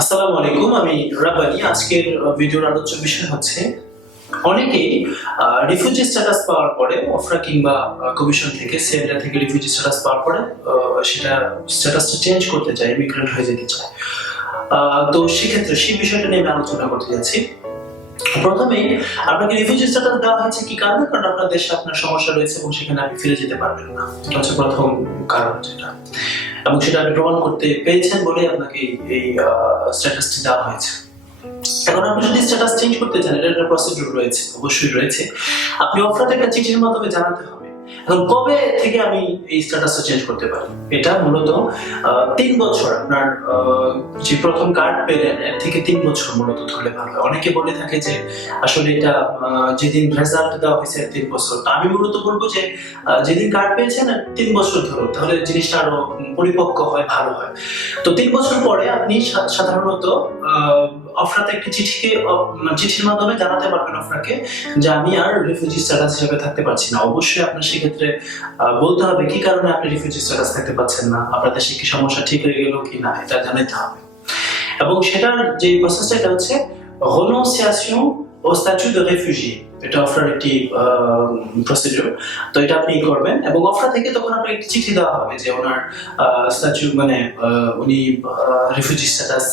আসসালামু আলাইকুম, আমি রাব্বানি আজকের ভিডিওর আলোচ্য বিষয় হচ্ছে, অনেকেই রিফিউজি স্ট্যাটাস পাওয়ার পরে অফরা কিংবা কমিশন থেকে, সেন্টার থেকে রিফিউজি স্ট্যাটাস পাওয়ার পরে সেটা স্ট্যাটাসটা চেঞ্জ করতে চায় ইমিগ্রেন্ট হয়ে যেতে চায়। তো সেক্ষেত্রে সেই বিষয়টা নিয়ে আমি আলোচনা করতে যাচ্ছি। প্রথমেই আপনাকে রিফিউজি স্ট্যাটাস দেওয়া হয়েছে কি কারণে? কারণ আপনার দেশে আপনার সমস্যা রয়েছে এবং সেখানে আপনি ফিরে যেতে পারবেন না। হচ্ছে প্রথম কারণ যেটা। এবং সেটা আপনি প্রমাণ করতে পেরেছেন বলে আপনাকে এই স্ট্যাটাসটি দেওয়া হয়েছে। এখন আপনি যদি স্ট্যাটাস চেঞ্জ করতে চান এটা একটা প্রসিডিউর রয়েছে, অবশ্যই রয়েছে। আপনি অফারদের একটা চিঠির মাধ্যমে জানাতে হবে। এখন কবে থেকে আমি এই স্ট্যাটাসটা চেঞ্জ করতে পারি? এটা মূলত তিন বছর আপনার যে প্রথম কার্ড পেলেন, এর থেকে তিন বছর মূলত ধরলে ভালো হয়। অনেকে বলে থাকে যে, আসলে এটা যেদিন রেজাল্ট দেওয়া হয়েছে তিন বছর আমি মূলত বলব যে যেদিন কার্ড পেয়েছেন তিন বছর ধরুন তাহলে জিনিসটা আরও পরিপক্ক হয়, ভালো হয়। তো তিন বছর পরে আপনি সাধারণত অফরাতে একটি চিঠিকে মানে চিঠির মাধ্যমে জানাতে পারবেন অফরাকে যে আমি আর রিফিউজি স্ট্যাটাস হিসেবে থাকতে পারছি না। অবশ্যই আপনার সেক্ষেত্রে বলতে হবে কি কারণে আপনি রিফিউজি স্ট্যাটাস থাকতে পারছেন না? আপনার দেশে কি সমস্যা ঠিক হয়ে গেল কি না? এটা জানাতে হবে। এবং সেটার যে প্রসেসটা এটা হচ্ছে রনোন্সিয়েশন ও স্ট্যাচু de réfugié। এটা অফার একটি প্রসিডিউর তো এটা আপনি করবেন এবং অফার থেকে তখন আপনার একটি চিঠি দেওয়া হবে যে ওনার স্ট্যাচু মানে উনি রিফিউজি স্ট্যাটাস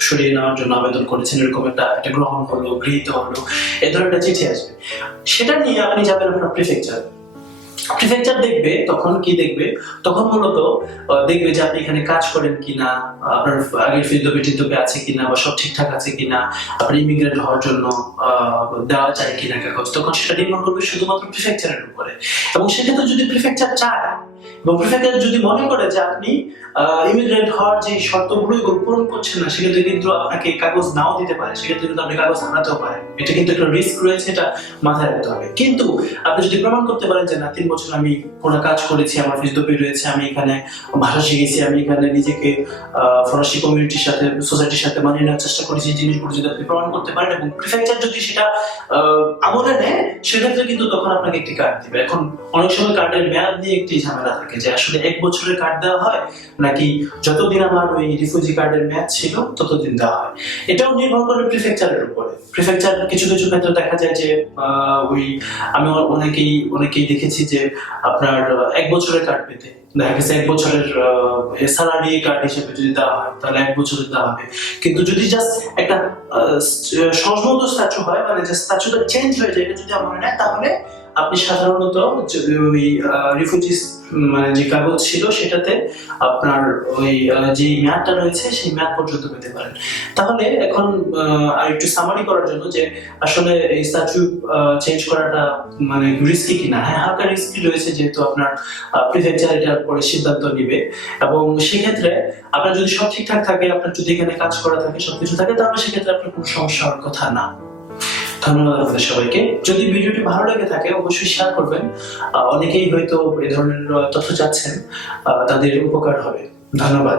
সরিয়ে নেওয়ার জন্য আবেদন করেছেন। এরকম একটা একটা গ্রহণ হলো, গৃহীত হলো। এই ধরনের চিঠি আসবে। সেটা নিয়ে আপনি যাবেন আপনার প্রিফেকচার প্রিফেকচার দেখবে, তখন কি দেখবে? তখন মূলত দেখবে যে আপনি এখানে কাজ করেন কিনা, আপনার আগের ফিরদবি টিরদবি আছে কিনা বা সব ঠিকঠাক আছে কিনা আপনার ইমিগ্রেন্ট হওয়ার জন্য দেওয়া যায় কিনা কাগজ, তখন সেটা নির্ভর করবে শুধুমাত্র প্রিফেকচারের উপরে। এবং সেক্ষেত্রে যদি প্রিফেকচার চায়, এবং প্রিফেকচার যদি মনে করে যে আপনি ইমিগ্রেন্ট হওয়ার যে শর্তগুলো পূরণ করছেন না, সেক্ষেত্রে কিন্তু আপনাকে কাগজ নাও দিতে পারে, সেক্ষেত্রে কিন্তু আপনি কাগজ হারাতেও পারেন। এটা কিন্তু একটা রিস্ক রয়েছে, এটা মাথায় রাখতে হবে। কিন্তু আপনি যদি প্রমাণ করতে পারেন যে, না, তিন বছর আমি কোনো কাজ করেছি, আমার ফিজদপি রয়েছে, আমি এখানে ভাষা শিখেছি, আমি এখানে নিজেকে ফরাসি কমিউনিটির সাথে সোসাইটির সাথে মানিয়ে নেওয়ার চেষ্টা করেছি জিনিসগুলো যদি আপনি প্রমাণ করতে পারেন এবং প্রিফেকচার যদি সেটা আমলে নেয়, সেক্ষেত্রে কিন্তু তখন আপনাকে একটি কার্ড দিবে। এখন অনেক সময় কার্ডের মেয়াদ নিয়ে একটি ঝামেলা থাকে যে, আসলে এক বছরের কার্ড দেওয়া হয়, নাকি যতদিন আমার ওই রিফিউজি কার্ডের মেয়াদ ছিল, ততদিন দেওয়া হয়। এটাও নির্ভর করে প্রিফেকচারের উপরে। প্রিফেকচার কিছু কিছু ক্ষেত্রে দেখা যায় যে ওই আমি অনেকেই অনেকেই দেখেছি যে আপনার এক বছরের কার্ড পেতে। দেখা গেছে এক বছরের স্যালারি কার্ড হিসেবে যদি দেওয়া হয়, তাহলে এক বছরের দেওয়া হবে। কিন্তু যদি জাস্ট একটা সহজমতো স্ট্যাচু হয় মানে যে স্ট্যাচুটা চেঞ্জ হয়ে যায়, এটা যদি আমার নেয়, তাহলে আপনি সাধারণত ওই রিফিউজি মানে যে কাগজ ছিল সেটাতে আপনার ওই যে মেয়াদটা রয়েছে সেই মেয়াদ পর্যন্ত পেতে পারেন। তাহলে এখন আর একটু সামারি করার জন্য যে আসলে এই স্ট্যাচু চেঞ্জ করাটা মানে রিস্কি কিনা। হ্যাঁ হালকা রিস্কি রয়েছে যেহেতু আপনার প্রিফেকচার এটার পরে সিদ্ধান্ত নিবে। এবং সেক্ষেত্রে আপনার যদি সব ঠিকঠাক থাকে, আপনার যদি এখানে কাজ করা থাকে, সবকিছু থাকে, তাহলে সেক্ষেত্রে আপনার কোনো সমস্যা হওয়ার কথা না। ধন্যবাদ আপনাদের সবাইকে। যদি ভিডিওটি ভালো লেগে থাকে, অবশ্যই শেয়ার করবেন। অনেকেই হয়তো এই ধরনের তথ্য চাচ্ছেন তাদের উপকার হবে। ধন্যবাদ।